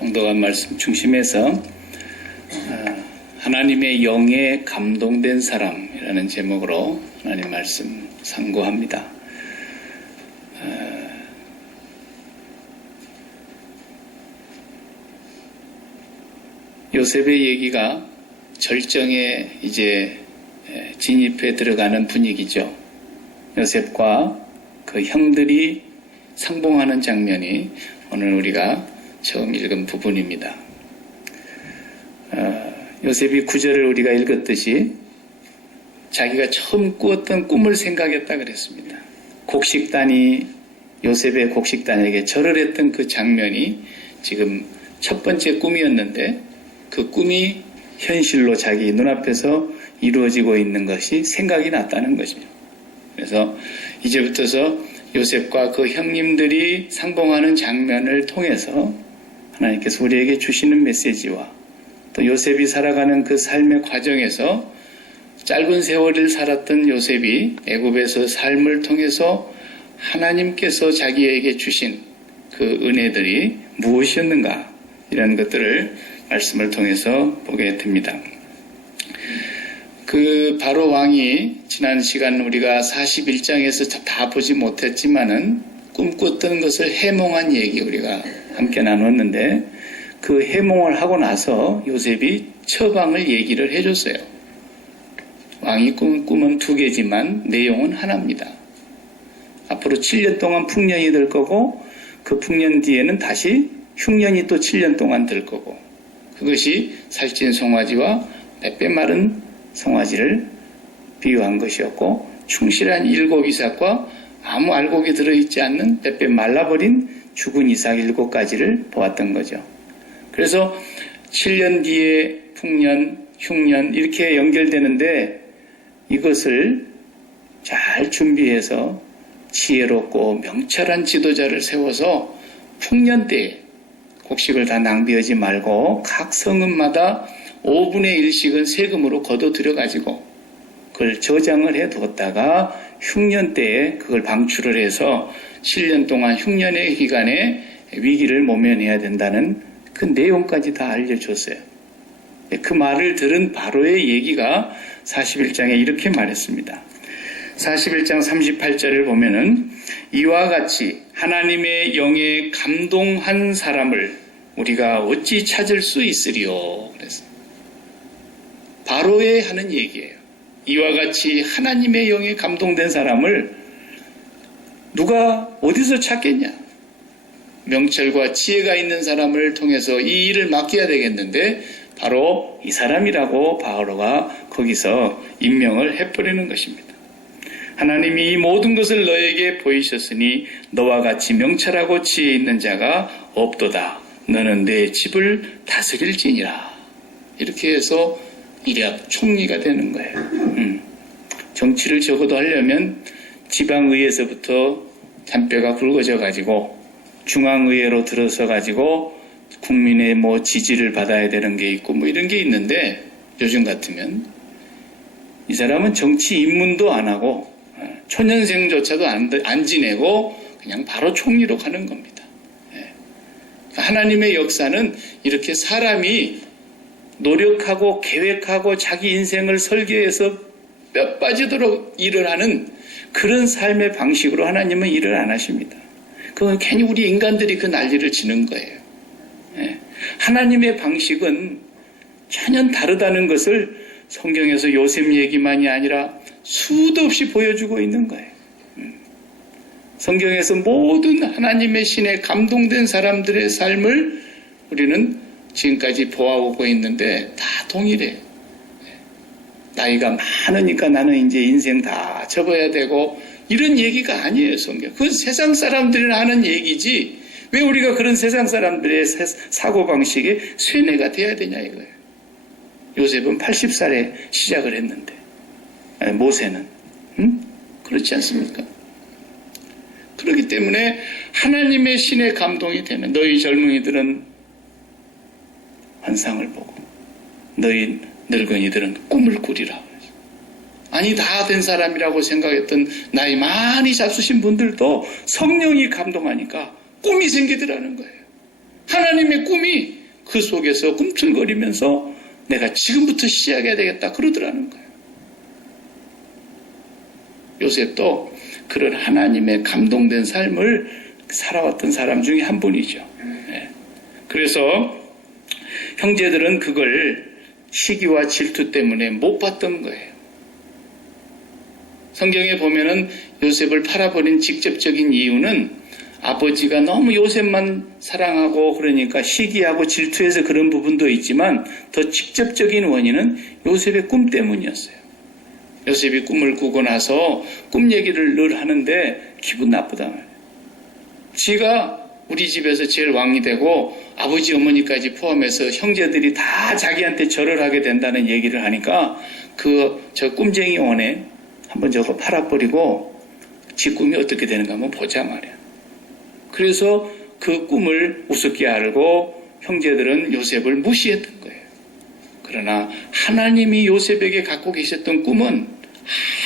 봉독한 말씀 중심에서 하나님의 영에 감동된 사람이라는 제목으로 하나님 말씀 상고합니다. 요셉의 얘기가 절정에 이제 진입해 들어가는 분위기죠. 요셉과 그 형들이 상봉하는 장면이 오늘 우리가 처음 읽은 부분입니다. 요셉이 9절을 우리가 읽었듯이 자기가 처음 꾸었던 꿈을 생각했다 그랬습니다. 곡식단이 요셉의 곡식단에게 절을 했던 그 장면이 지금 첫 번째 꿈이었는데 그 꿈이 현실로 자기 눈앞에서 이루어지고 있는 것이 생각이 났다는 것이죠. 그래서 이제부터서 요셉과 그 형님들이 상봉하는 장면을 통해서 하나님께서 우리에게 주시는 메시지와 또 요셉이 살아가는 그 삶의 과정에서 짧은 세월을 살았던 요셉이 애굽에서 삶을 통해서 하나님께서 자기에게 주신 그 은혜들이 무엇이었는가 이런 것들을 말씀을 통해서 보게 됩니다. 그 바로 왕이 지난 시간 우리가 41장에서 다 보지 못했지만은 꿈꿨던 것을 해몽한 얘기 우리가 함께 나눴는데 그 해몽을 하고 나서 요셉이 처방을 얘기를 해줬어요. 왕이 꿈은 2개지만 내용은 하나입니다. 앞으로 7년 동안 풍년이 될 거고 그 풍년 뒤에는 다시 흉년이 또 7년 동안 될 거고 그것이 살찐 송아지와 빼빼 마른 송아지를 비유한 것이었고 충실한 7 이삭과 아무 알곡이 들어있지 않는 빼빼 말라버린 죽은 이삭 7가지를 보았던 거죠. 그래서 7년 뒤에 풍년, 흉년 이렇게 연결되는데 이것을 잘 준비해서 지혜롭고 명철한 지도자를 세워서 풍년 때에 곡식을 다 낭비하지 말고 각 성읍마다 5분의 1씩은 세금으로 거둬 들여가지고 그걸 저장을 해 두었다가 흉년 때에 그걸 방출을 해서 7년 동안 흉년의 기간에 위기를 모면해야 된다는 그 내용까지 다 알려줬어요. 그 말을 들은 바로의 얘기가 41장에 이렇게 말했습니다. 41장 38절을 보면은 이와 같이 하나님의 영에 감동한 사람을 우리가 어찌 찾을 수 있으리요? 그래서 바로에 하는 얘기예요. 이와 같이 하나님의 영에 감동된 사람을 누가 어디서 찾겠냐? 명철과 지혜가 있는 사람을 통해서 이 일을 맡겨야 되겠는데 바로 이 사람이라고 바로가 거기서 임명을 해버리는 것입니다. 하나님이 이 모든 것을 너에게 보이셨으니 너와 같이 명철하고 지혜 있는 자가 없도다. 너는 내 집을 다스릴지니라. 이렇게 해서 일약 총리가 되는 거예요. 정치를 적어도 하려면 지방의회에서부터 잔뼈가 굵어져 가지고 중앙의회로 들어서 가지고 국민의 지지를 받아야 되는 게 있고 이런 게 있는데 요즘 같으면 이 사람은 정치 입문도 안 하고 초년생조차도 안 지내고 그냥 바로 총리로 가는 겁니다. 하나님의 역사는 이렇게 사람이 노력하고 계획하고 자기 인생을 설계해서 뼈 빠지도록 일을 하는 그런 삶의 방식으로 하나님은 일을 안 하십니다. 그건 괜히 우리 인간들이 그 난리를 치는 거예요. 하나님의 방식은 전혀 다르다는 것을 성경에서 요셉 얘기만이 아니라 수도 없이 보여주고 있는 거예요. 성경에서 모든 하나님의 신에 감동된 사람들의 삶을 우리는 지금까지 보아오고 있는데 다 동일해요. 나이가 많으니까 나는 이제 인생 다 접어야 되고 이런 얘기가 아니에요, 성경. 그건 세상 사람들이 하는 얘기지 왜 우리가 그런 세상 사람들의 사고방식에 쇠뇌가 돼야 되냐 이거예요. 요셉은 80살에 시작을 했는데 모세는 그렇지 않습니까? 그렇기 때문에 하나님의 신에 감동이 되면 너희 젊은이들은 환상을 보고 너희 늙은이들은 꿈을 꾸리라. 아니 다 된 사람이라고 생각했던 나이 많이 잡수신 분들도 성령이 감동하니까 꿈이 생기더라는 거예요. 하나님의 꿈이 그 속에서 꿈틀거리면서 내가 지금부터 시작해야 되겠다 그러더라는 거예요. 요셉도 그런 하나님의 감동된 삶을 살아왔던 사람 중에 한 분이죠. 그래서 형제들은 그걸 시기와 질투 때문에 못 봤던 거예요. 성경에 보면은 요셉을 팔아버린 직접적인 이유는 아버지가 너무 요셉만 사랑하고 그러니까 시기하고 질투해서 그런 부분도 있지만 더 직접적인 원인은 요셉의 꿈 때문이었어요. 요셉이 꿈을 꾸고 나서 꿈 얘기를 늘 하는데 기분 나쁘다 말이에요. 지가 우리 집에서 제일 왕이 되고 아버지 어머니까지 포함해서 형제들이 다 자기한테 절을 하게 된다는 얘기를 하니까 저 꿈쟁이 원에 한번 저거 팔아버리고 지 꿈이 어떻게 되는가 한번 보자 말이야. 그래서 그 꿈을 우습게 알고 형제들은 요셉을 무시했던 거예요. 그러나 하나님이 요셉에게 갖고 계셨던 꿈은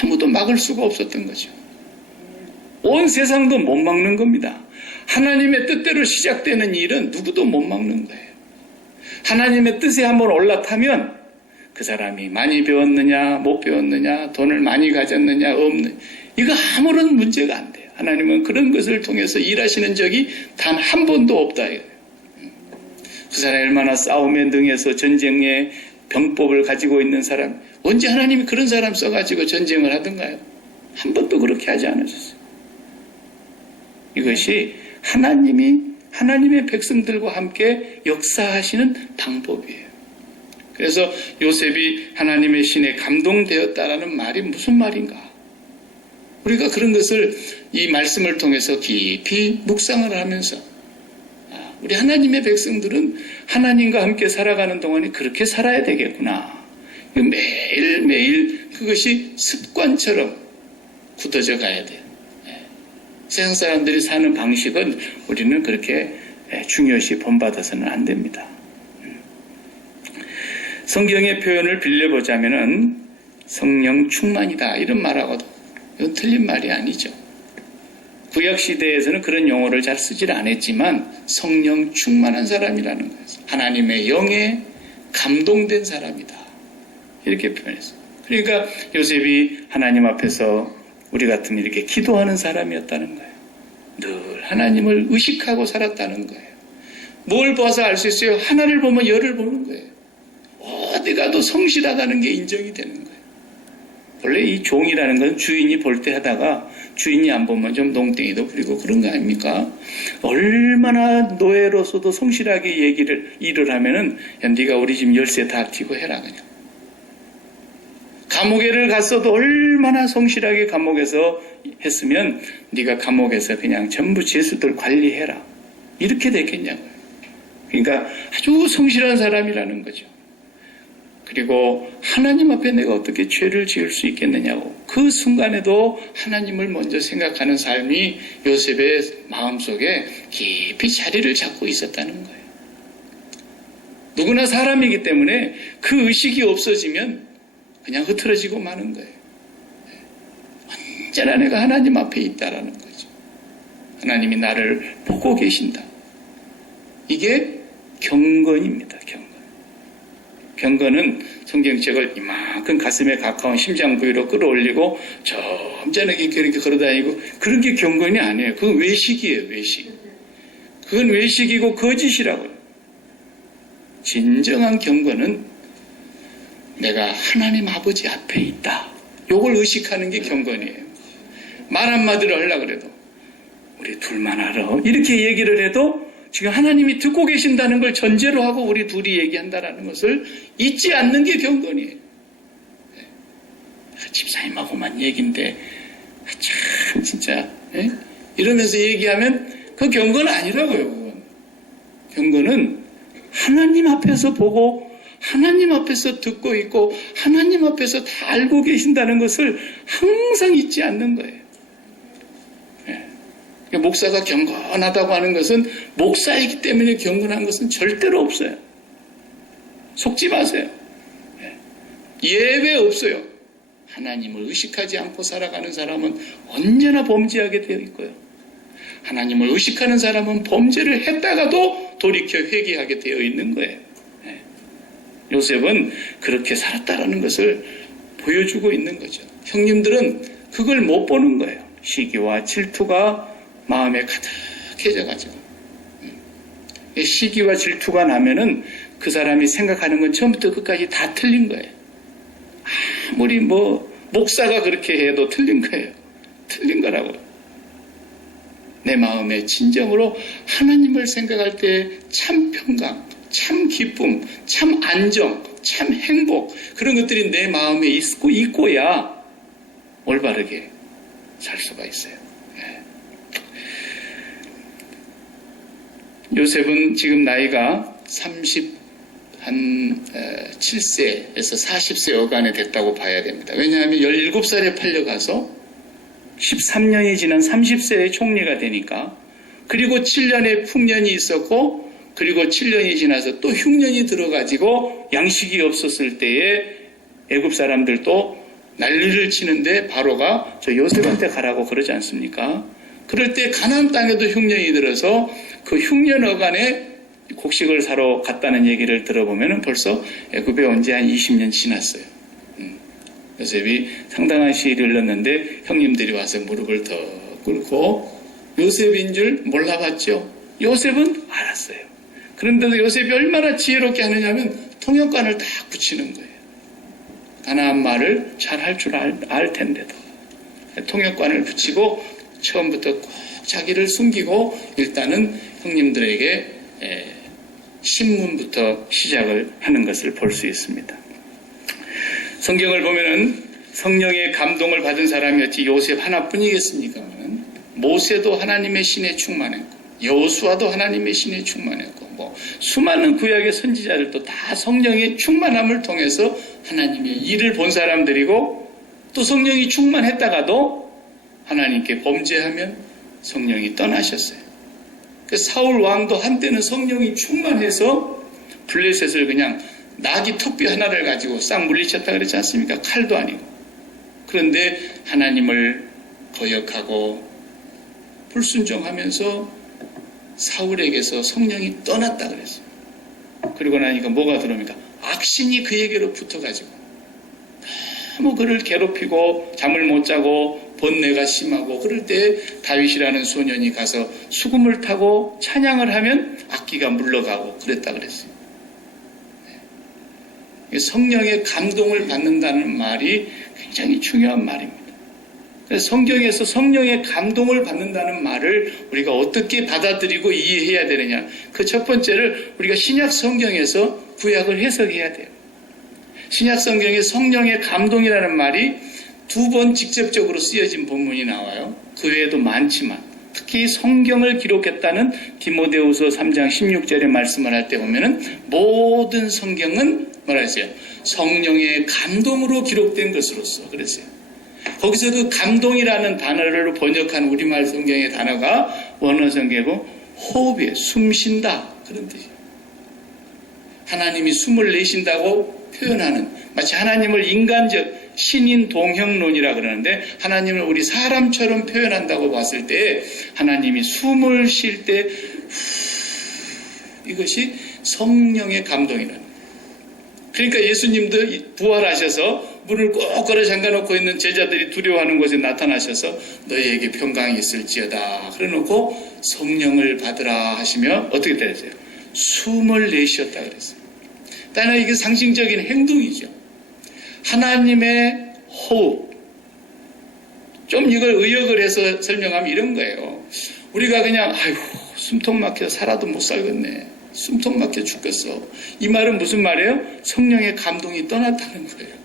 아무도 막을 수가 없었던 거죠. 온 세상도 못 막는 겁니다. 하나님의 뜻대로 시작되는 일은 누구도 못 막는 거예요. 하나님의 뜻에 한번 올라타면 그 사람이 많이 배웠느냐 못 배웠느냐 돈을 많이 가졌느냐 없느냐 이거 아무런 문제가 안 돼요. 하나님은 그런 것을 통해서 일하시는 적이 단 한 번도 없다. 그 사람이 얼마나 싸움에 능해서 전쟁의 병법을 가지고 있는 사람 언제 하나님이 그런 사람 써가지고 전쟁을 하던가요? 한 번도 그렇게 하지 않으셨어요. 이것이 하나님의 백성들과 함께 역사하시는 방법이에요. 그래서 요셉이 하나님의 신에 감동되었다라는 말이 무슨 말인가? 우리가 그런 것을 이 말씀을 통해서 깊이 묵상을 하면서 우리 하나님의 백성들은 하나님과 함께 살아가는 동안에 그렇게 살아야 되겠구나. 매일매일 그것이 습관처럼 굳어져 가야 돼요. 세상 사람들이 사는 방식은 우리는 그렇게 중요시 본받아서는 안 됩니다. 성경의 표현을 빌려보자면은 성령 충만이다 이런 말하고도 이건 틀린 말이 아니죠. 구약시대에서는 그런 용어를 잘 쓰질 않았지만 성령 충만한 사람이라는 거예요. 하나님의 영에 감동된 사람이다 이렇게 표현했어요. 그러니까 요셉이 하나님 앞에서 우리 같으면 이렇게 기도하는 사람이었다는 거예요. 늘 하나님을 의식하고 살았다는 거예요. 뭘 봐서 알 수 있어요? 하나를 보면 열을 보는 거예요. 어디 가도 성실하다는 게 인정이 되는 거예요. 원래 이 종이라는 건 주인이 볼 때 하다가 주인이 안 보면 좀 농땡이도 부리고 그런 거 아닙니까? 얼마나 노예로서도 성실하게 일을 하면은 야, 네가 우리 집 열쇠 다 쥐고 해라 그냥. 감옥에를 갔어도 얼마나 성실하게 감옥에서 했으면 네가 감옥에서 그냥 전부 죄수들 관리해라. 이렇게 됐겠냐고요. 그러니까 아주 성실한 사람이라는 거죠. 그리고 하나님 앞에 내가 어떻게 죄를 지을 수 있겠느냐고 그 순간에도 하나님을 먼저 생각하는 삶이 요셉의 마음속에 깊이 자리를 잡고 있었다는 거예요. 누구나 사람이기 때문에 그 의식이 없어지면 그냥 흐트러지고 마는 거예요. 언제나 내가 하나님 앞에 있다라는 거죠. 하나님이 나를 보고 계신다. 이게 경건입니다. 경건은 성경책을 이만큼 가슴에 가까운 심장 부위로 끌어올리고 점잖게 그렇게 걸어다니고 그런 게 경건이 아니에요. 그건 외식이에요. 외식. 그건 외식이고 거짓이라고요. 진정한 경건은 내가 하나님 아버지 앞에 있다. 요걸 의식하는 게 경건이에요. 말 한마디를 하려고 그래도 우리 둘만 알아. 이렇게 얘기를 해도 지금 하나님이 듣고 계신다는 걸 전제로 하고 우리 둘이 얘기한다는 것을 잊지 않는 게 경건이에요. 집사님하고만 얘기인데 참 진짜 이러면서 얘기하면 그 경건 아니라고요. 그건. 경건은 하나님 앞에서 보고 하나님 앞에서 듣고 있고 하나님 앞에서 다 알고 계신다는 것을 항상 잊지 않는 거예요. 목사가 경건하다고 하는 것은 목사이기 때문에 경건한 것은 절대로 없어요. 속지 마세요. 예외 없어요. 하나님을 의식하지 않고 살아가는 사람은 언제나 범죄하게 되어 있고요. 하나님을 의식하는 사람은 범죄를 했다가도 돌이켜 회개하게 되어 있는 거예요. 요셉은 그렇게 살았다라는 것을 보여주고 있는 거죠. 형님들은 그걸 못 보는 거예요. 시기와 질투가 마음에 가득해져가지고. 시기와 질투가 나면은 그 사람이 생각하는 건 처음부터 끝까지 다 틀린 거예요. 아무리 목사가 그렇게 해도 틀린 거예요. 틀린 거라고요. 내 마음에 진정으로 하나님을 생각할 때 참 평강, 참 기쁨, 참 안정, 참 행복, 그런 것들이 내 마음에 있고야 올바르게 살 수가 있어요. 요셉은 지금 나이가 37세에서 40세 어간에 됐다고 봐야 됩니다. 왜냐하면 17살에 팔려가서 13년이 지난 30세의 총리가 되니까, 그리고 7년의 풍년이 있었고, 그리고 7년이 지나서 또 흉년이 들어가지고 양식이 없었을 때에 애굽 사람들도 난리를 치는데 바로가 저 요셉한테 가라고 그러지 않습니까? 그럴 때 가나안 땅에도 흉년이 들어서 그 흉년 어간에 곡식을 사러 갔다는 얘기를 들어보면 벌써 애굽에 온 지 한 20년 지났어요. 요셉이 상당한 시일을 흘렀는데 형님들이 와서 무릎을 더 꿇고 요셉인 줄 몰라봤죠. 요셉은 알았어요. 그런데도 요셉이 얼마나 지혜롭게 하느냐면 통역관을 딱 붙이는 거예요. 가나안 말을 잘 할 줄 알 텐데도 통역관을 붙이고 처음부터 꼭 자기를 숨기고 일단은 형님들에게 신문부터 시작을 하는 것을 볼 수 있습니다. 성경을 보면은 성령의 감동을 받은 사람이었지 요셉 하나뿐이겠습니까만, 모세도 하나님의 신에 충만했고 여호수아도 하나님의 신에 충만했고 수많은 구약의 선지자들도 다 성령의 충만함을 통해서 하나님의 일을 본 사람들이고, 또 성령이 충만했다가도 하나님께 범죄하면 성령이 떠나셨어요. 사울 왕도 한때는 성령이 충만해서 블레셋을 그냥 나귀 턱뼈 하나를 가지고 싹 물리쳤다 그랬지 않습니까? 칼도 아니고. 그런데 하나님을 거역하고 불순종하면서 사울에게서 성령이 떠났다 그랬어요. 그리고 나니까 뭐가 들어옵니까? 악신이 그에게로 붙어가지고 너무 그를 괴롭히고 잠을 못 자고 번뇌가 심하고, 그럴 때 다윗이라는 소년이 가서 수금을 타고 찬양을 하면 악기가 물러가고 그랬다 그랬어요. 성령의 감동을 받는다는 말이 굉장히 중요한 말입니다. 성경에서 성령의 감동을 받는다는 말을 우리가 어떻게 받아들이고 이해해야 되느냐. 그 첫 번째를 우리가 신약 성경에서 구약을 해석해야 돼요. 신약 성경에 성령의 감동이라는 말이 2번 직접적으로 쓰여진 본문이 나와요. 그 외에도 많지만 특히 성경을 기록했다는 디모데후서 3장 16절의 말씀을 할 때 보면은 모든 성경은 뭐라 했어요? 성령의 감동으로 기록된 것으로서 그랬어요. 거기서 그 감동이라는 단어를 번역한 우리말 성경의 단어가 원어 성경이고 호흡이에요. 숨쉰다 그런 뜻이에요. 하나님이 숨을 내쉰다고 표현하는, 마치 하나님을 인간적 신인 동형론이라 그러는데 하나님을 우리 사람처럼 표현한다고 봤을 때 하나님이 숨을 쉴 때 이것이 성령의 감동이라는 거예요. 그러니까 예수님도 부활하셔서 문을 꼭 걸어 잠가놓고 있는 제자들이 두려워하는 곳에 나타나셔서 너희에게 평강이 있을지어다 그래놓고 성령을 받으라 하시며 어떻게 되었어요? 숨을 내쉬었다 그랬어요. 따라 이게 상징적인 행동이죠. 하나님의 호흡. 좀 이걸 의역을 해서 설명하면 이런 거예요. 우리가 그냥 아이고 숨통 막혀 살아도 못 살겠네. 숨통 막혀 죽겠어. 이 말은 무슨 말이에요? 성령의 감동이 떠났다는 거예요.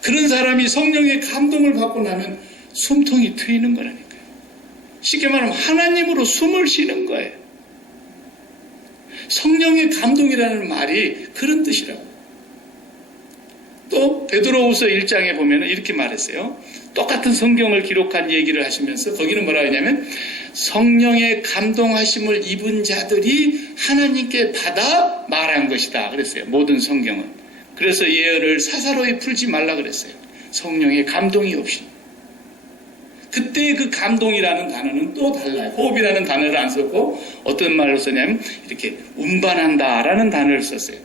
그런 사람이 성령의 감동을 받고 나면 숨통이 트이는 거라니까요. 쉽게 말하면 하나님으로 숨을 쉬는 거예요. 성령의 감동이라는 말이 그런 뜻이라고. 또 베드로후서 1장에 보면 이렇게 말했어요. 똑같은 성경을 기록한 얘기를 하시면서 거기는 뭐라 하냐면 성령의 감동하심을 입은 자들이 하나님께 받아 말한 것이다 그랬어요. 모든 성경은. 그래서 예언을 사사로이 풀지 말라 그랬어요. 성령의 감동이 없이. 그때 그 감동이라는 단어는 또 달라요. 호흡이라는 단어를 안 썼고 어떤 말을 썼냐면 이렇게 운반한다라는 단어를 썼어요.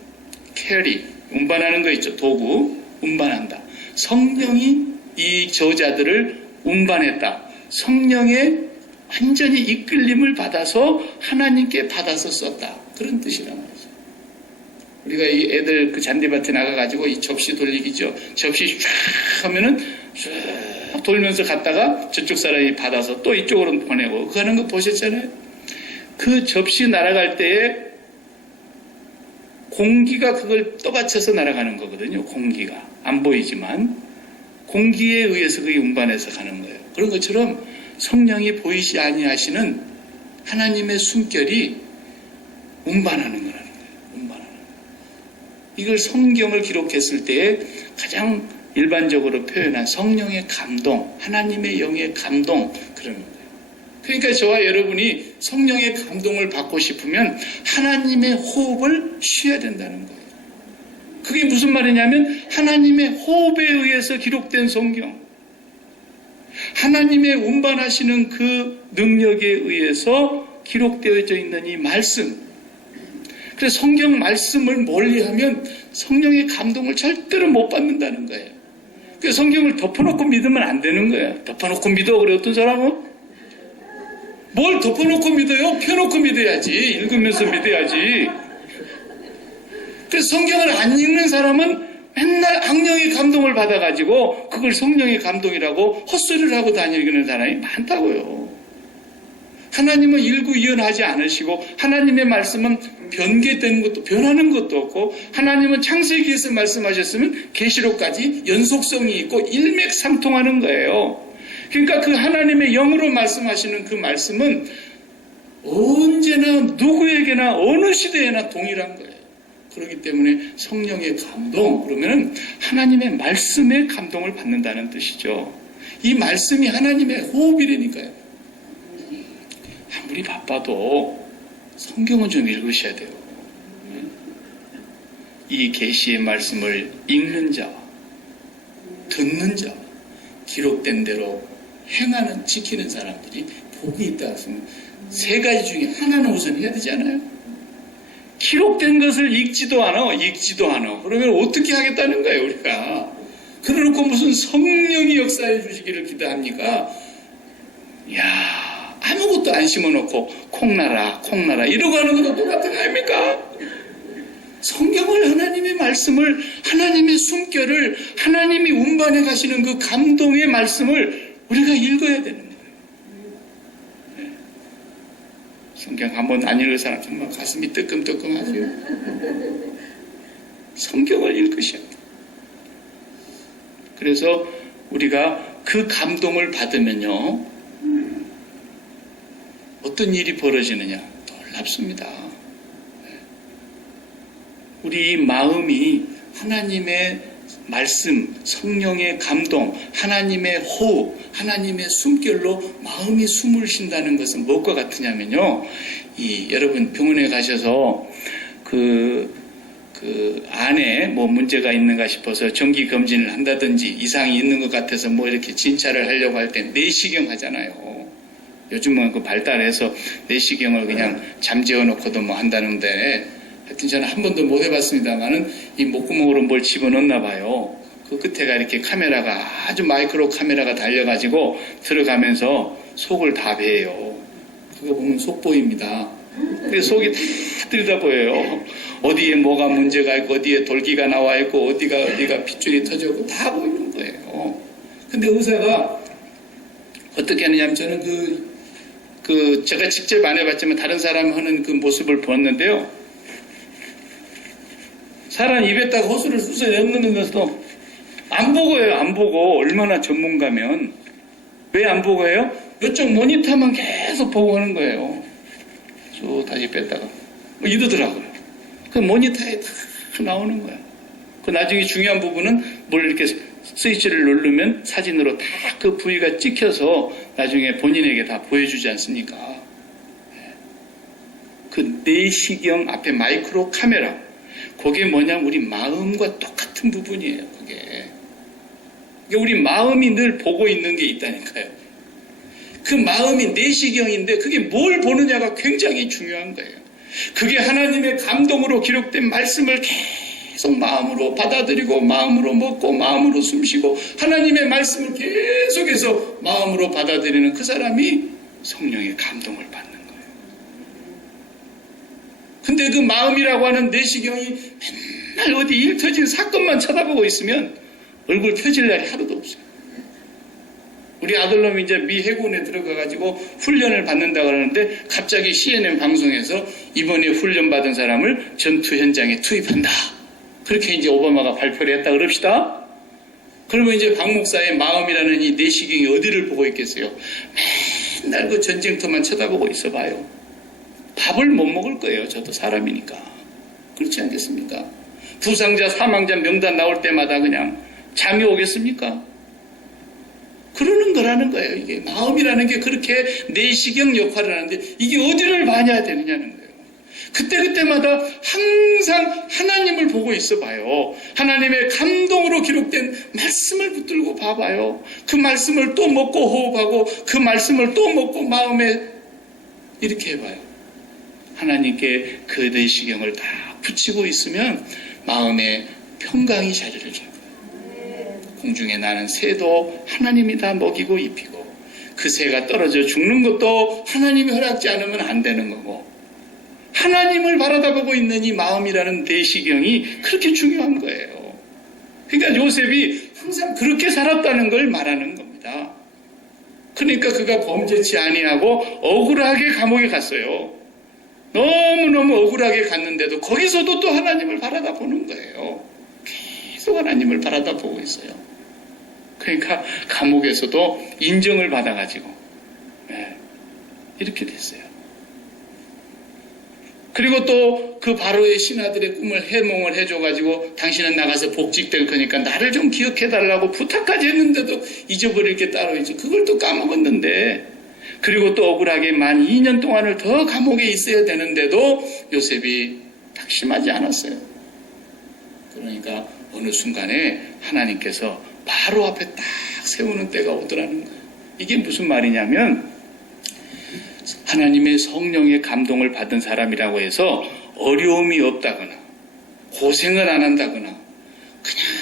carry, 운반하는 거 있죠. 도구, 운반한다. 성령이 이 저자들을 운반했다. 성령의 완전히 이끌림을 받아서 하나님께 받아서 썼다. 그런 뜻이란 말이죠. 우리가 이 애들 그 잔디밭에 나가가지고 이 접시 돌리기죠. 접시 쫙 하면은 쫙 돌면서 갔다가 저쪽 사람이 받아서 또 이쪽으로 보내고 그거 하는 거 보셨잖아요. 그 접시 날아갈 때에 공기가 그걸 떠받쳐서 날아가는 거거든요. 공기가. 안 보이지만 공기에 의해서 그게 운반해서 가는 거예요. 그런 것처럼 성령이 보이지 아니하시는 하나님의 숨결이 운반하는 거라는 거예요. 운반하는 거예요. 이걸 성경을 기록했을 때에 가장 일반적으로 표현한 성령의 감동, 하나님의 영의 감동 그런 거예요. 그러니까 저와 여러분이 성령의 감동을 받고 싶으면 하나님의 호흡을 쉬어야 된다는 거예요. 그게 무슨 말이냐면 하나님의 호흡에 의해서 기록된 성경, 하나님의 운반하시는 그 능력에 의해서 기록되어져 있는 이 말씀. 그래서 성경 말씀을 멀리하면 성령의 감동을 절대로 못 받는다는 거예요. 그래서 성경을 덮어놓고 믿으면 안 되는 거예요. 덮어놓고 믿어. 그래 어떤 사람은? 뭘 덮어놓고 믿어요? 펴놓고 믿어야지. 읽으면서 믿어야지. 그래서 성경을 안 읽는 사람은 맨날 악령의 감동을 받아가지고 그걸 성령의 감동이라고 헛소리를 하고 다니는 사람이 많다고요. 하나님은 일구이연하지 않으시고 하나님의 말씀은 변개되는 것도 변하는 것도 없고 하나님은 창세기에서 말씀하셨으면 계시록까지 연속성이 있고 일맥상통하는 거예요. 그러니까 그 하나님의 영으로 말씀하시는 그 말씀은 언제나 누구에게나 어느 시대에나 동일한 거예요. 그렇기 때문에 성령의 감동 그러면 하나님의 말씀의 감동을 받는다는 뜻이죠. 이 말씀이 하나님의 호흡이라니까요. 아무리 바빠도 성경은 좀 읽으셔야 돼요. 이 계시의 말씀을 읽는 자와 듣는 자와 기록된 대로 행하는 지키는 사람들이 복이 있다 했으면 세 가지 중에 하나는 우선 해야 되지 않아요? 기록된 것을 읽지도 않아. 그러면 어떻게 하겠다는 거예요, 우리가? 그래놓고 무슨 성령이 역사해 주시기를 기도합니까? 야, 아무것도 안 심어놓고 콩나라 이러고 하는 것도 똑같은 거 아닙니까? 성경을 하나님의 말씀을 하나님의 숨결을 하나님이 운반해 가시는 그 감동의 말씀을 우리가 읽어야 되는 거예요. 성경 한번 안 읽은 사람 정말 가슴이 뜨끔뜨끔하죠. 성경을 읽으셔야 돼요. 그래서 우리가 그 감동을 받으면요 어떤 일이 벌어지느냐 놀랍습니다. 우리 마음이 하나님의 말씀, 성령의 감동, 하나님의 호흡, 하나님의 숨결로 마음이 숨을 쉰다는 것은 무엇과 같으냐면요. 여러분 병원에 가셔서 그 안에 뭐 문제가 있는가 싶어서 정기 검진을 한다든지 이상이 있는 것 같아서 뭐 이렇게 진찰을 하려고 할 때 내시경 하잖아요. 요즘은 그 발달해서 내시경을 그냥 잠재워 놓고도 뭐 한다는데 하여튼 저는 한 번도 못 해봤습니다만은 이 목구멍으로 뭘 집어넣나 봐요. 그 끝에가 이렇게 카메라가 아주 마이크로 카메라가 달려가지고 들어가면서 속을 다 베요. 그거 보면 속보입니다. 그래서 속이 다 들여다 보여요. 어디에 뭐가 문제가 있고 어디에 돌기가 나와 있고 어디가 핏줄이 터졌고 다 보이는 거예요. 근데 의사가 어떻게 하느냐면 저는 제가 직접 안 해봤지만 다른 사람 하는 그 모습을 보았는데요. 사람 입에다가 호수를 쑤서 넣는데도 안 보고요. 안 보고 얼마나 전문가면 왜 안 보고 해요? 이쪽 모니터만 계속 보고 하는 거예요. 쭉 다시 뺐다가 이러더라고요. 그 모니터에 다 나오는 거예요. 그 나중에 중요한 부분은 뭘 이렇게 스위치를 누르면 사진으로 다 그 부위가 찍혀서 나중에 본인에게 다 보여주지 않습니까? 그 내시경 앞에 마이크로 카메라 그게 뭐냐면 우리 마음과 똑같은 부분이에요. 그게 우리 마음이 늘 보고 있는 게 있다니까요. 그 마음이 내시경인데 그게 뭘 보느냐가 굉장히 중요한 거예요. 그게 하나님의 감동으로 기록된 말씀을 계속 마음으로 받아들이고 마음으로 먹고 마음으로 숨쉬고 하나님의 말씀을 계속해서 마음으로 받아들이는 그 사람이 성령의 감동을 받는 거예요. 근데 그 마음이라고 하는 내시경이 맨날 어디 일 터진 사건만 쳐다보고 있으면 얼굴 펴질 날이 하루도 없어요. 우리 아들놈이 이제 미 해군에 들어가가지고 훈련을 받는다 그러는데 갑자기 CNN 방송에서 이번에 훈련받은 사람을 전투 현장에 투입한다. 그렇게 이제 오바마가 발표를 했다 그럽시다. 그러면 이제 박 목사의 마음이라는 이 내시경이 어디를 보고 있겠어요? 맨날 그 전쟁터만 쳐다보고 있어 봐요. 밥을 못 먹을 거예요. 저도 사람이니까. 그렇지 않겠습니까? 부상자, 사망자 명단 나올 때마다 그냥 잠이 오겠습니까? 그러는 거라는 거예요. 이게 마음이라는 게 그렇게 내시경 역할을 하는데 이게 어디를 봐야 되느냐는 거예요. 그때마다 항상 하나님을 보고 있어 봐요. 하나님의 감동으로 기록된 말씀을 붙들고 봐봐요. 그 말씀을 또 먹고 호흡하고 그 말씀을 또 먹고 마음에 이렇게 해봐요. 하나님께 그 내시경을 다 붙이고 있으면 마음에 평강이 자리를 잡아요. 공중에 나는 새도 하나님이 다 먹이고 입히고 그 새가 떨어져 죽는 것도 하나님이 허락지 않으면 안 되는 거고 하나님을 바라다보고 있는 이 마음이라는 내시경이 그렇게 중요한 거예요. 그러니까 요셉이 항상 그렇게 살았다는 걸 말하는 겁니다. 그러니까 그가 범죄치 아니하고 억울하게 감옥에 갔어요. 너무너무 억울하게 갔는데도 거기서도 또 하나님을 바라다보는 거예요. 계속 하나님을 바라다보고 있어요. 그러니까 감옥에서도 인정을 받아가지고 이렇게 됐어요. 그리고 또 그 바로의 신하들의 꿈을 해몽을 해줘가지고 당신은 나가서 복직될 거니까 나를 좀 기억해달라고 부탁까지 했는데도 잊어버릴 게 따로 있죠. 그걸 또 까먹었는데 그리고 또 억울하게 만 2년 동안을 더 감옥에 있어야 되는데도 요셉이 낙심하지 않았어요. 그러니까 어느 순간에 하나님께서 바로 앞에 딱 세우는 때가 오더라는 거예요. 이게 무슨 말이냐면 하나님의 성령의 감동을 받은 사람이라고 해서 어려움이 없다거나 고생을 안 한다거나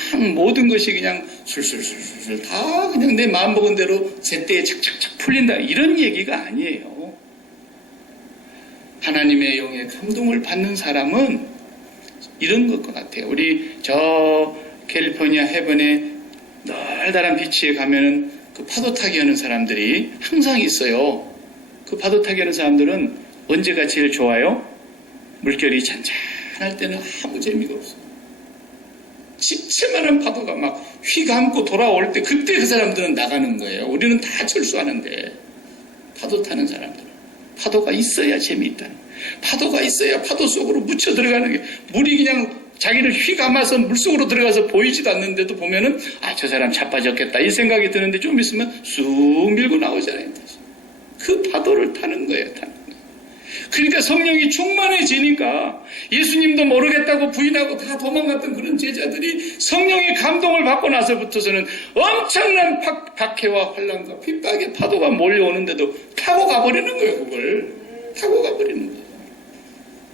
그냥 모든 것이 그냥 술술술술 다 그냥 내 마음먹은 대로 제때에 착착착 풀린다 이런 얘기가 아니에요. 하나님의 영의 감동을 받는 사람은 이런 것 같아요. 우리 저 캘리포니아 해변에 널다란 비치에 가면은 그 파도 타기 하는 사람들이 항상 있어요. 그 파도 타기 하는 사람들은 언제가 제일 좋아요? 물결이 잔잔할 때는 아무 재미가 없어요. 집채만한 파도가 막 휘감고 돌아올 때 그때 그 사람들은 나가는 거예요. 우리는 다 철수하는데 파도 타는 사람들은 파도가 있어야 재미있다는 거예요. 파도가 있어야 파도 속으로 묻혀 들어가는 게 물이 그냥 자기를 휘감아서 물속으로 들어가서 보이지도 않는데도 보면은 저 사람 자빠졌겠다 이 생각이 드는데 좀 있으면 쑥 밀고 나오잖아요. 그 파도를 타는 거예요. 그러니까 성령이 충만해지니까 예수님도 모르겠다고 부인하고 다 도망갔던 그런 제자들이 성령의 감동을 받고 나서부터서는 엄청난 박해와 환난과 핍박의 파도가 몰려오는데도 타고 가버리는 거예요. 그걸 타고 가버리는 거예요.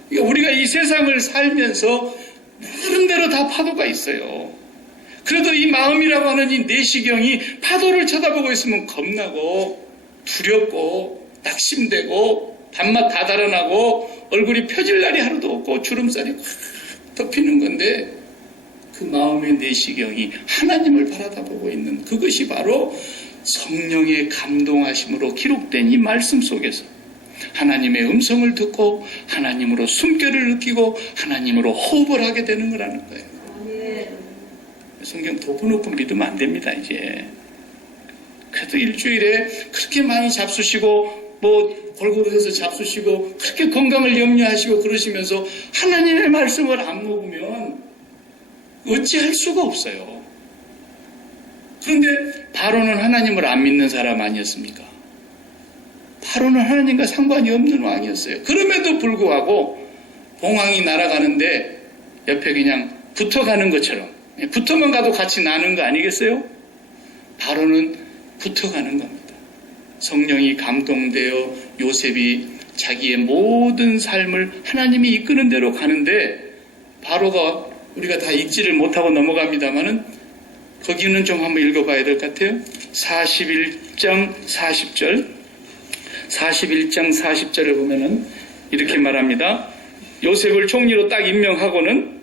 그러니까 우리가 이 세상을 살면서 나름대로 다 파도가 있어요. 그래도 이 마음이라고 하는 이 내시경이 파도를 쳐다보고 있으면 겁나고 두렵고 낙심되고 밥맛 다 달아나고 얼굴이 펴질 날이 하루도 없고 주름살이 확 덮이는 건데 그 마음의 내시경이 하나님을 바라다보고 있는 그것이 바로 성령의 감동하심으로 기록된 이 말씀 속에서 하나님의 음성을 듣고 하나님으로 숨결을 느끼고 하나님으로 호흡을 하게 되는 거라는 거예요. 성경 덮어놓고 믿으면 안 됩니다. 이제 그래도 일주일에 그렇게 많이 잡수시고 뭐 골고루 해서 잡수시고 그렇게 건강을 염려하시고 그러시면서 하나님의 말씀을 안 먹으면 어찌할 수가 없어요. 그런데 바로는 하나님을 안 믿는 사람 아니었습니까? 바로는 하나님과 상관이 없는 왕이었어요. 그럼에도 불구하고 봉황이 날아가는데 옆에 그냥 붙어가는 것처럼 붙어만 가도 같이 나는 거 아니겠어요? 바로는 붙어가는 겁니다. 성령이 감동되어 요셉이 자기의 모든 삶을 하나님이 이끄는 대로 가는데 바로가 우리가 다 읽지를 못하고 넘어갑니다만은 거기는 좀 한번 읽어봐야 될 것 같아요. 41장 40절 41장 40절을 보면은 이렇게 말합니다. 요셉을 총리로 딱 임명하고는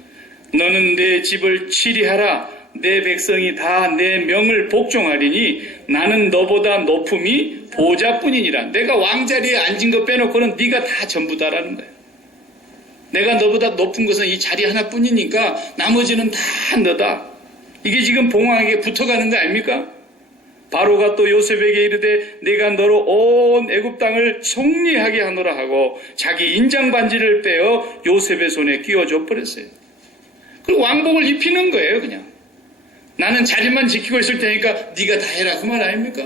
너는 내 집을 치리하라. 내 백성이 다 내 명을 복종하리니 나는 너보다 높음이 보좌뿐이니라. 내가 왕자리에 앉은 거 빼놓고는 네가 다 전부다라는 거예요. 내가 너보다 높은 것은 이 자리 하나뿐이니까 나머지는 다 너다. 이게 지금 봉황에게 붙어가는 거 아닙니까? 바로가 또 요셉에게 이르되 내가 너로 온 애굽 땅을 총리하게 하노라 하고 자기 인장 반지를 빼어 요셉의 손에 끼워줘 버렸어요. 그리고 왕복을 입히는 거예요. 그냥 나는 자리만 지키고 있을 테니까 네가 다 해라 그 말 아닙니까?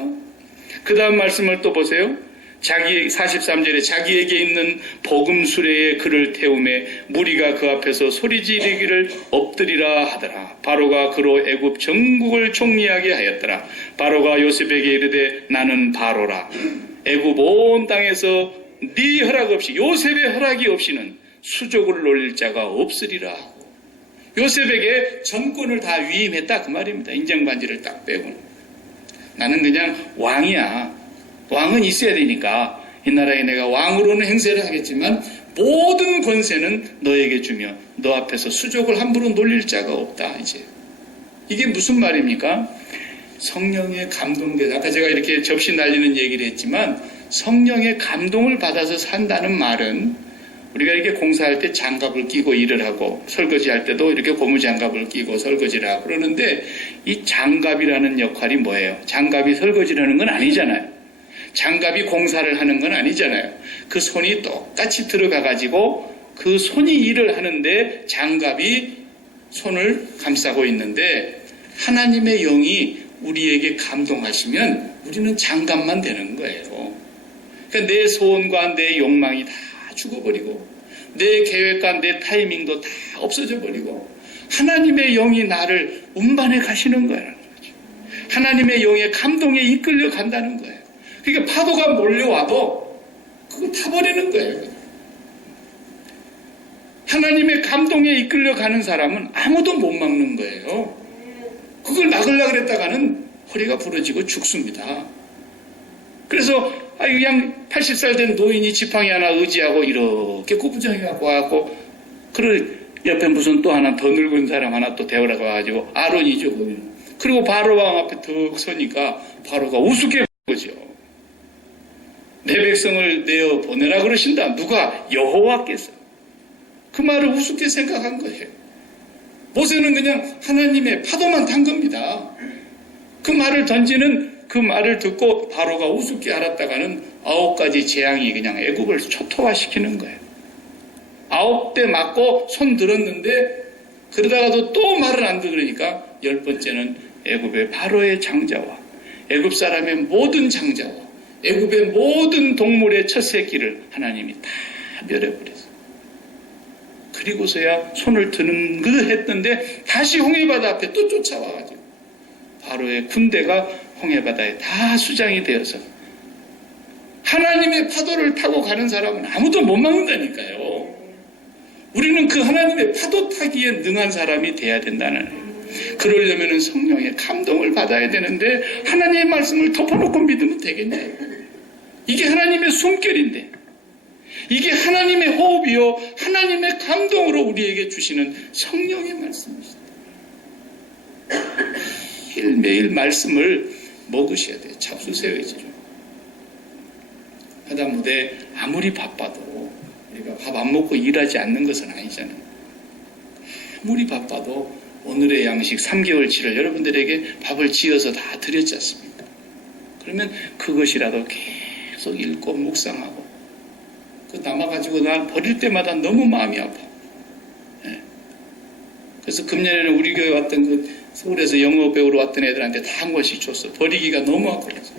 그 다음 말씀을 또 보세요. 자기 43절에 자기에게 있는 복음 수레에 그를 태우매 무리가 그 앞에서 소리 지르기를 엎드리라 하더라. 바로가 그로 애굽 전국을 총리하게 하였더라. 바로가 요셉에게 이르되 나는 바로라. 애굽 온 땅에서 네 허락 없이 요셉의 허락이 없이는 수족을 놀릴 자가 없으리라 하고 요셉에게 전권을 다 위임했다 그 말입니다. 인정반지를 딱 빼고는. 나는 그냥 왕이야. 왕은 있어야 되니까 이 나라에 내가 왕으로는 행세를 하겠지만 모든 권세는 너에게 주며 너 앞에서 수족을 함부로 놀릴 자가 없다. 이제 이게 무슨 말입니까? 성령의 감동돼. 아까 제가 이렇게 접시 날리는 얘기를 했지만 성령의 감동을 받아서 산다는 말은 우리가 이렇게 공사할 때 장갑을 끼고 일을 하고 설거지할 때도 이렇게 고무장갑을 끼고 설거지를 하고 그러는데 이 장갑이라는 역할이 뭐예요? 장갑이 설거지를 하는 건 아니잖아요. 장갑이 공사를 하는 건 아니잖아요. 그 손이 똑같이 들어가가지고 그 손이 일을 하는데 장갑이 손을 감싸고 있는데 하나님의 영이 우리에게 감동하시면 우리는 장갑만 되는 거예요. 그러니까 내 소원과 내 욕망이 다 죽어버리고 내 계획과 내 타이밍도 다 없어져 버리고 하나님의 영이 나를 운반해 가시는 거예요. 하나님의 영의 감동에 이끌려 간다는 거예요. 그러니까 파도가 몰려와도 그거 타버리는 거예요. 하나님의 감동에 이끌려 가는 사람은 아무도 못 막는 거예요. 그걸 막으려고 그랬다가는 허리가 부러지고 죽습니다. 그래서 그냥 80살 된 노인이 지팡이 하나 의지하고 이렇게 구부정해 갖고 와갖고 옆에 무슨 또 하나 더 늙은 사람 하나 또 데우러 가가지고 아론이죠. 거기는. 그리고 바로 왕 앞에 툭 서니까 바로가 우습게 거죠. 내 백성을 내어 보내라 그러신다. 누가? 여호와께서. 그 말을 우습게 생각한 거예요. 모세는 그냥 하나님의 파도만 탄 겁니다. 그 말을 던지는 그 말을 듣고 바로가 우습게 알았다가는 9가지 재앙이 그냥 애굽을 초토화시키는 거예요. 9대 맞고 손 들었는데 그러다가도 또 말을 안 들으니까 10번째는 애굽의 바로의 장자와 애굽 사람의 모든 장자와 애굽의 모든 동물의 첫 새끼를 하나님이 다 멸해버렸어요. 그리고서야 손을 드는 그 했는데 다시 홍해바다 앞에 또 쫓아와가지고 바로의 군대가 홍해바다에 다 수장이 되어서 하나님의 파도를 타고 가는 사람은 아무도 못 막는다니까요. 우리는 그 하나님의 파도 타기에 능한 사람이 돼야 된다는 거예요. 그러려면 성령의 감동을 받아야 되는데 하나님의 말씀을 덮어놓고 믿으면 되겠냐고. 이게 하나님의 숨결인데 이게 하나님의 호흡이요 하나님의 감동으로 우리에게 주시는 성령의 말씀이시다. 매일 말씀을 먹으셔야 돼요. 잡수세요이죠. 하다못해 아무리 바빠도 우리가 밥 안 먹고 일하지 않는 것은 아니잖아요. 아무리 바빠도 오늘의 양식 3개월치를 여러분들에게 밥을 지어서 다 드렸지 않습니까? 그러면 그것이라도 계속 읽고 묵상하고 그 남아가지고 날 버릴 때마다 너무 마음이 아파. 네. 그래서 금년에는 우리 교회 왔던 그 서울에서 영어 배우러 왔던 애들한테 다 한 권씩 줬어. 버리기가 너무 아까워서.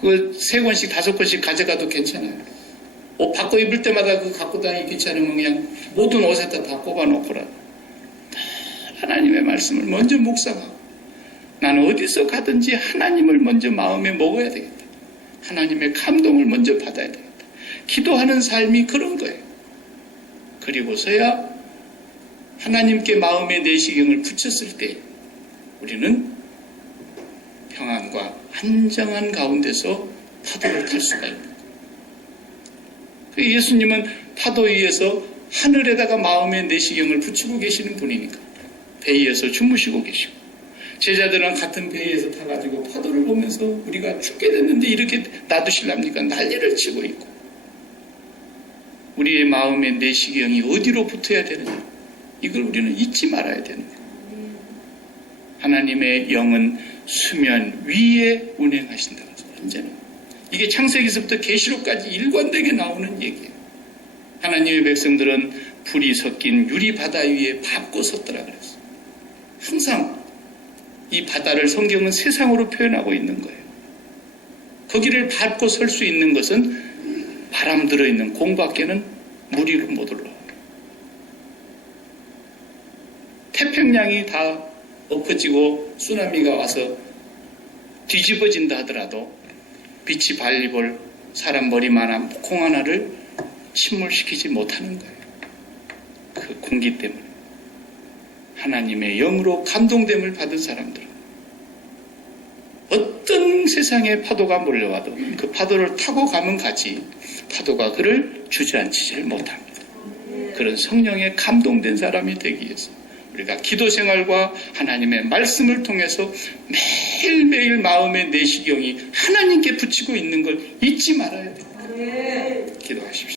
그 3권씩 5권씩 가져가도 괜찮아요. 옷 바꿔 입을 때마다 그 갖고 다니기 귀찮으면 그냥 모든 옷에다 다 꼽아놓고라. 하나님의 말씀을 먼저 묵상하고 나는 어디서 가든지 하나님을 먼저 마음에 먹어야 되겠다. 하나님의 감동을 먼저 받아야 되겠다. 기도하는 삶이 그런 거예요. 그리고서야 하나님께 마음의 내시경을 붙였을 때 우리는 평안과 안정한 가운데서 파도를 탈 수가 있는 거예요. 예수님은 파도 위에서 하늘에다가 마음의 내시경을 붙이고 계시는 분이니까 배 위에서 주무시고 계시고, 제자들은 같은 배에서 타가지고 파도를 보면서 우리가 죽게 됐는데 이렇게 놔두실랍니까? 난리를 치고 있고, 우리의 마음의 내시경이 어디로 붙어야 되느냐, 이걸 우리는 잊지 말아야 되는 거예요. 하나님의 영은 수면 위에 운행하신다고 해서 언제나 이게 창세기서부터 계시록까지 일관되게 나오는 얘기예요. 하나님의 백성들은 불이 섞인 유리 바다 위에 밟고 섰더라 그랬어요. 항상 이 바다를 성경은 세상으로 표현하고 있는 거예요. 거기를 밟고 설 수 있는 것은 바람 들어있는 공밖에는 무리로 못 올라와요. 태평양이 다 엎어지고 쓰나미가 와서 뒤집어진다 하더라도 빛이 발리볼 사람 머리만한 콩 하나를 침몰시키지 못하는 거예요. 그 공기 때문에. 하나님의 영으로 감동됨을 받은 사람들은 어떤 세상의 파도가 몰려와도 그 파도를 타고 가면 가지 파도가 그를 주저앉히지를 못합니다. 그런 성령에 감동된 사람이 되기 위해서 우리가 기도 생활과 하나님의 말씀을 통해서 매일매일 마음의 내시경이 하나님께 붙이고 있는 걸 잊지 말아야 됩니다. 기도하십시오.